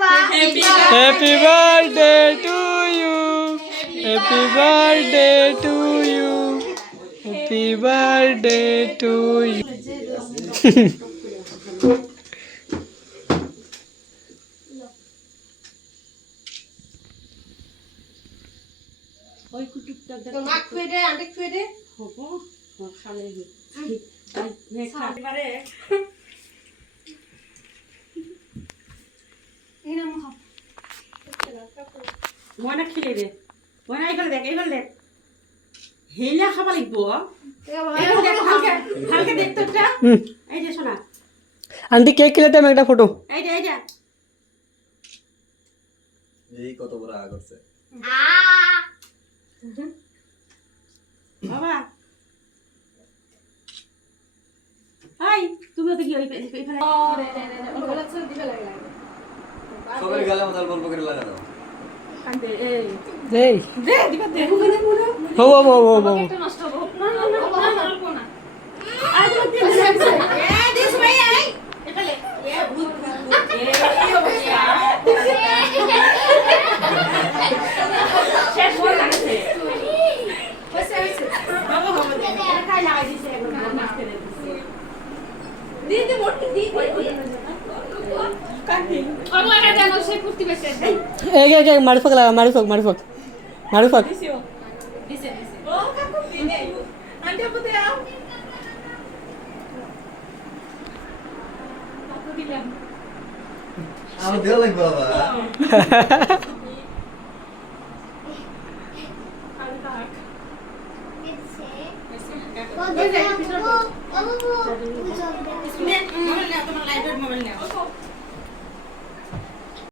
Happy birthday to you. Happy birthday to you. Happy birthday to you. ওই কুটুকটা তো মা খুঁয়ে দে aunty খুঁয়ে দে হবো খালে খাতে পারে এই নাম খাও ময়না খেলে দে ময়না এইফালে দেখ হেলা খাবা লাগব হালকা দেখ তো একটা এই যে শোনা আন্টি কেক খেলাতে আমি একটা ফটো। এইটা এই কত বড় আগ করছে বাবা হাই তুমি তো কি এইফালে বলেছ দিবে লাগে সবাই গালে মাথার গল্প করে লাগা দাও কান্দে এই এই দে দিবা দে হো একটা নষ্ট হবে না অল্প না আজ মতে এ দিস ভাই এই এখানে এ ভূত শেষ হয়ে গেছে হইছে বাবা বাবা কাই লাগাই দিছে একদম মাছ করে দিছে দিদি মোটি দি কান্দি ওগুলা কা জানো সে কুর্তি বেচে এক মারুফক লাগা মারুফক দিছে ও কাকু দিনে আন্টি আপু দাও কাকু দিলাম আমার দেওয়া লাগবে বাবা আর কাক মোবাইল নাও তোমার লাইব্রেরি মোবাইল নাও